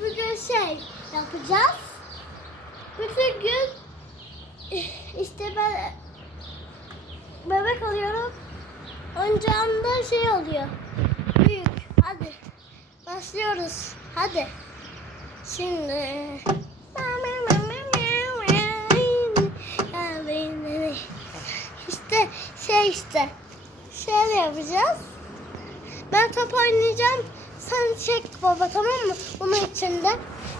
bugün şey yapacağız. Bütün gün işte ben bebek alıyorum. Oyuncağımda şey oluyor. Büyük. Hadi. Başlıyoruz. Hadi. Şimdi. İşte şey işte. Şöyle yapacağız. Ben top oynayacağım. Sen çek baba tamam mı? Bunun içinde.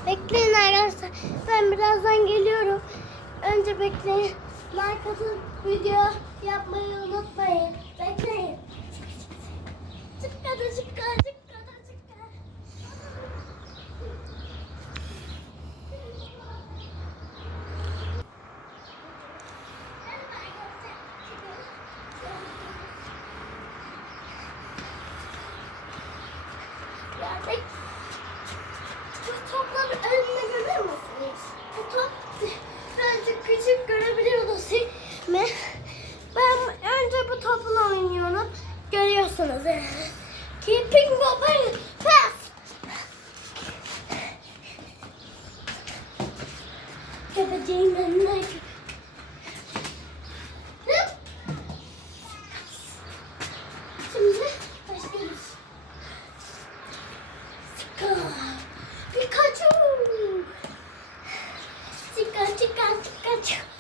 Bekleyin arkadaşlar. Ben birazdan geliyorum. Önce bekleyin. Like atın. Video yapmayı unutmayın. Bekleyin. moving. Keeping moving fast. Give a demon knife. Pikachu! Pikachu, Pikachu, Pikachu!